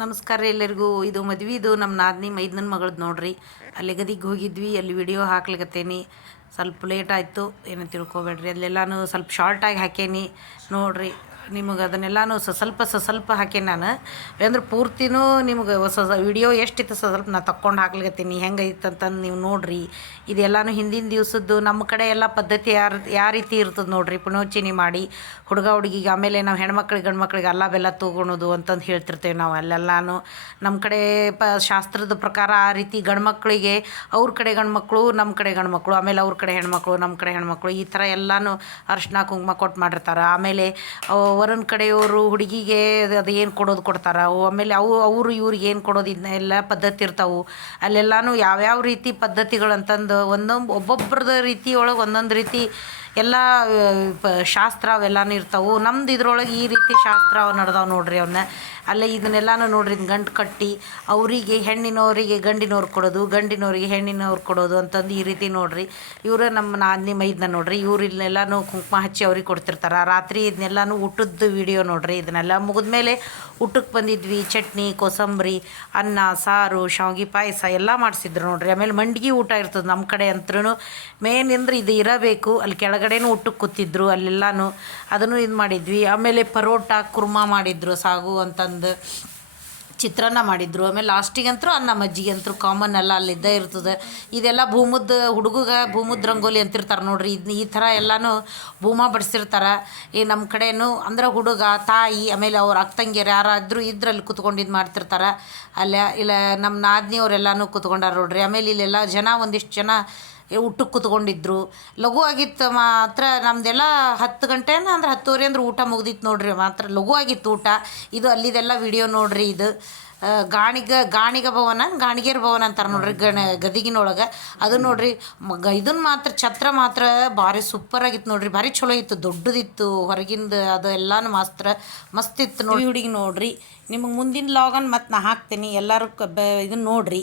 ನಮಸ್ಕಾರ ರೀ ಎಲ್ಲರಿಗೂ. ಇದು ಮದ್ವಿದು ನಮ್ಮ ನಾದಿನಿ ಮೈದನ ಮಗಳದ್ದು ನೋಡ್ರಿ. ಅಲ್ಲಿ ಗದಿಗೆ ಹೋಗಿದ್ವಿ, ಅಲ್ಲಿ ವಿಡಿಯೋ ಹಾಕ್ಲಿಕತ್ತೇನಿ. ಸ್ವಲ್ಪ ಲೇಟ್ ಆಯಿತು, ಏನು ತಿಳ್ಕೊಬೇಡ್ರಿ. ಅಲ್ಲೆಲ್ಲನೂ ಸ್ವಲ್ಪ ಶಾರ್ಟಾಗಿ ಹಾಕೇನಿ ನೋಡ್ರಿ. ನಿಮಗೆ ಅದನ್ನೆಲ್ಲನೂ ಸ್ವಲ್ಪ ಹಾಕೇನಿ ನಾನು. ಅಂದ್ರೆ ಪೂರ್ತಿನೂ ನಿಮ್ಗೆ ವಿಡಿಯೋ ಎಷ್ಟಿತ್ತು ಸ್ವಲ್ಪ ನಾನು ತಕ್ಕೊಂಡು ಹಾಕ್ಲಿಕತ್ತೀನಿ. ಹೆಂಗೈತೆ ಅಂತಂದು ನೀವು ನೋಡ್ರಿ. ಇದೆಲ್ಲನೂ ಹಿಂದಿನ ದಿವಸದ್ದು ನಮ್ಮ ಕಡೆ ಎಲ್ಲ ಪದ್ಧತಿ ಯಾವ ರೀತಿ ಇರ್ತದೆ ನೋಡ್ರಿ. ಪುಣೋಚಿನಿ ಮಾಡಿ ಹುಡುಗ ಹುಡುಗಿಗೆ, ಆಮೇಲೆ ನಾವು ಹೆಣ್ಮಕ್ಳಿಗೆ ಗಂಡು ಮಕ್ಳಿಗೆ ಅಲ್ಲ ಬೆಲ್ಲ ತಗೊಳೋದು ಅಂತಂದು ಹೇಳ್ತಿರ್ತೇವೆ ನಾವು. ಅಲ್ಲೆಲ್ಲನೂ ನಮ್ಮ ಕಡೆ ಶಾಸ್ತ್ರದ ಪ್ರಕಾರ ಆ ರೀತಿ ಗಂಡು ಮಕ್ಕಳಿಗೆ ಅವ್ರ ಕಡೆ ಗಂಡು ಮಕ್ಕಳು, ನಮ್ಮ ಕಡೆ ಗಂಡು ಮಕ್ಕಳು, ಆಮೇಲೆ ಅವ್ರ ಕಡೆ ಹೆಣ್ಮಕ್ಳು, ನಮ್ಮ ಕಡೆ ಹೆಣ್ಮಕ್ಳು, ಈ ಥರ ಎಲ್ಲನೂ ಅರ್ಶಿನ ಕುಂಕುಮ ಕೊಟ್ಟು ಮಾಡಿರ್ತಾರೆ. ಆಮೇಲೆ ವರನ ಕಡೆಯವರು ಹುಡುಗಿಗೆ ಅದು ಏನು ಕೊಡೋದು ಕೊಡ್ತಾರೆ. ಆಮೇಲೆ ಅವರು ಇವ್ರಿಗೆ ಏನು ಕೊಡೋದು, ಇದನ್ನೆಲ್ಲ ಪದ್ಧತಿ ಇರ್ತಾವೆ. ಅಲ್ಲೆಲ್ಲನೂ ಯಾವ್ಯಾವ ರೀತಿ ಪದ್ಧತಿಗಳಂತಂದು ಒಬ್ಬೊಬ್ರದ ರೀತಿ ಒಳಗೆ ಒಂದೊಂದು ರೀತಿ ಎಲ್ಲ ಶಾಸ್ತ್ರ ಅವೆಲ್ಲನೂ ಇರ್ತಾವೆ. ನಮ್ದು ಇದ್ರೊಳಗೆ ಈ ರೀತಿ ಶಾಸ್ತ್ರ ನಡೆದಾವೆ ನೋಡ್ರಿ. ಅವನ್ನ ಅಲ್ಲೇ ಇದನ್ನೆಲ್ಲನೂ ನೋಡ್ರಿ, ಗಂಟು ಕಟ್ಟಿ ಅವರಿಗೆ ಹೆಣ್ಣಿನವರಿಗೆ ಗಂಡಿನವ್ರು ಕೊಡೋದು, ಗಂಡಿನವ್ರಿಗೆ ಹೆಣ್ಣಿನವ್ರು ಕೊಡೋದು ಅಂತಂದು ಈ ರೀತಿ ನೋಡ್ರಿ. ಇವರು ನಮ್ಮ ನಾದಿನಿ ಮೈದನ ನೋಡ್ರಿ. ಇವ್ರು ಇಲ್ಲೆಲ್ಲನೂ ಕುಂಕುಮ ಹಚ್ಚಿ ಅವ್ರಿಗೆ ಕೊಡ್ತಿರ್ತಾರೆ. ರಾತ್ರಿ ಇದನ್ನೆಲ್ಲನೂ ಊಟದ್ದು ವಿಡಿಯೋ ನೋಡ್ರಿ. ಇದನ್ನೆಲ್ಲ ಮುಗಿದ್ಮೇಲೆ ಊಟಕ್ಕೆ ಬಂದಿದ್ವಿ. ಚಟ್ನಿ, ಕೋಸಂಬರಿ, ಅನ್ನ, ಸಾರು, ಶಾವಿಗೆ ಪಾಯಸ ಎಲ್ಲ ಮಾಡಿಸಿದ್ರು ನೋಡ್ರಿ. ಆಮೇಲೆ ಮಂಡಿಗೆ ಊಟ ಇರ್ತದೆ ನಮ್ಮ ಕಡೆ ಅಂತ್ರೂ. ಮೇನ್ ಅಂದ್ರೆ ಇದು ಇರಬೇಕು. ಅಲ್ಲಿ ಕೆಳಗಡೆನೂ ಊಟಕ್ಕೆ ಕೂತಿದ್ರು ಅಲ್ಲೆಲ್ಲನೂ. ಅದನ್ನು ಇದು ಮಾಡಿದ್ವಿ. ಆಮೇಲೆ ಪರೋಟ ಕುರ್ಮಾ ಮಾಡಿದ್ರು, ಸಾಗು ಅಂತಂದು ಚಿತ್ರಾನ್ನ ಮಾಡಿದ್ರು. ಆಮೇಲೆ ಲಾಸ್ಟಿಗಂತೂ ಅನ್ನ ಮಜ್ಜಿಗೆ ಅಂತೂ ಕಾಮನ್ ಎಲ್ಲ ಅಲ್ಲಿದ್ದೇ ಇರ್ತದೆ. ಇದೆಲ್ಲ ಭೂಮದ ಹುಡುಗಗೆ ಭೂಮದ ರಂಗೋಲಿ ಅಂತಿರ್ತಾರೆ ನೋಡ್ರಿ. ಇದನ್ನ ಈ ಥರ ಎಲ್ಲನೂ ಭೂಮ ಬಡಿಸಿರ್ತಾರೆ. ಈ ನಮ್ಮ ಕಡೆಯೂ ಅಂದ್ರೆ ಹುಡುಗ ತಾಯಿ ಆಮೇಲೆ ಅವ್ರ ಅಕ್ಕಂಗಿಯರು ಯಾರಾದರೂ ಇದ್ರಲ್ಲಿ ಕುತ್ಕೊಂಡು ಮಾಡ್ತಿರ್ತಾರೆ. ಅಲ್ಲೇ ಇಲ್ಲ ನಮ್ಮ ನಾದಿನಿಯವರೆಲ್ಲನೂ ಕುತ್ಕೊಂಡಾರ ನೋಡ್ರಿ. ಆಮೇಲೆ ಇಲ್ಲೆಲ್ಲ ಒಂದಿಷ್ಟು ಜನ ಊಟಕ್ಕೆ ಕೂತ್ಕೊಂಡಿದ್ರು. ಲಘು ಆಗಿತ್ತು ಮಾತ್ರ. ನಮ್ಮದೆಲ್ಲ 10 ಗಂಟೆನ ಅಂದ್ರೆ 10:30 ಅಂದ್ರೆ ಊಟ ಮುಗ್ದಿತ್ತು ನೋಡ್ರಿ. ಮಾತ್ರ ಲಘು ಆಗಿತ್ತು ಊಟ. ಇದು ಅಲ್ಲಿದೆಲ್ಲ ವಿಡಿಯೋ ನೋಡ್ರಿ. ಇದು ಗಾಣಿಗ ಭವನ, ಗಾಣಿಗೇರ ಭವನ ಅಂತಾರೆ ನೋಡ್ರಿ ಗದಗಿನೊಳಗೆ. ಅದು ನೋಡ್ರಿ. ಇದನ್ನು ಮಾತ್ರ ಛತ್ರ ಮಾತ್ರ ಭಾರಿ ಸೂಪರಾಗಿತ್ತು ನೋಡ್ರಿ. ಭಾರಿ ಚಲೋ ಇತ್ತು, ದೊಡ್ಡದಿತ್ತು. ಹೊರಗಿಂದ ಅದು ಎಲ್ಲನೂ ಮಸ್ತ್ ಇತ್ತು ನೋಡಿ. ಹುಡುಗಿ ನೋಡ್ರಿ. ನಿಮಗೆ ಮುಂದಿನ ಲಾಗನ್ನು ಮತ್ತೆ ನಾ ಹಾಕ್ತೀನಿ. ಎಲ್ಲರೂ ಇದನ್ನು ನೋಡ್ರಿ.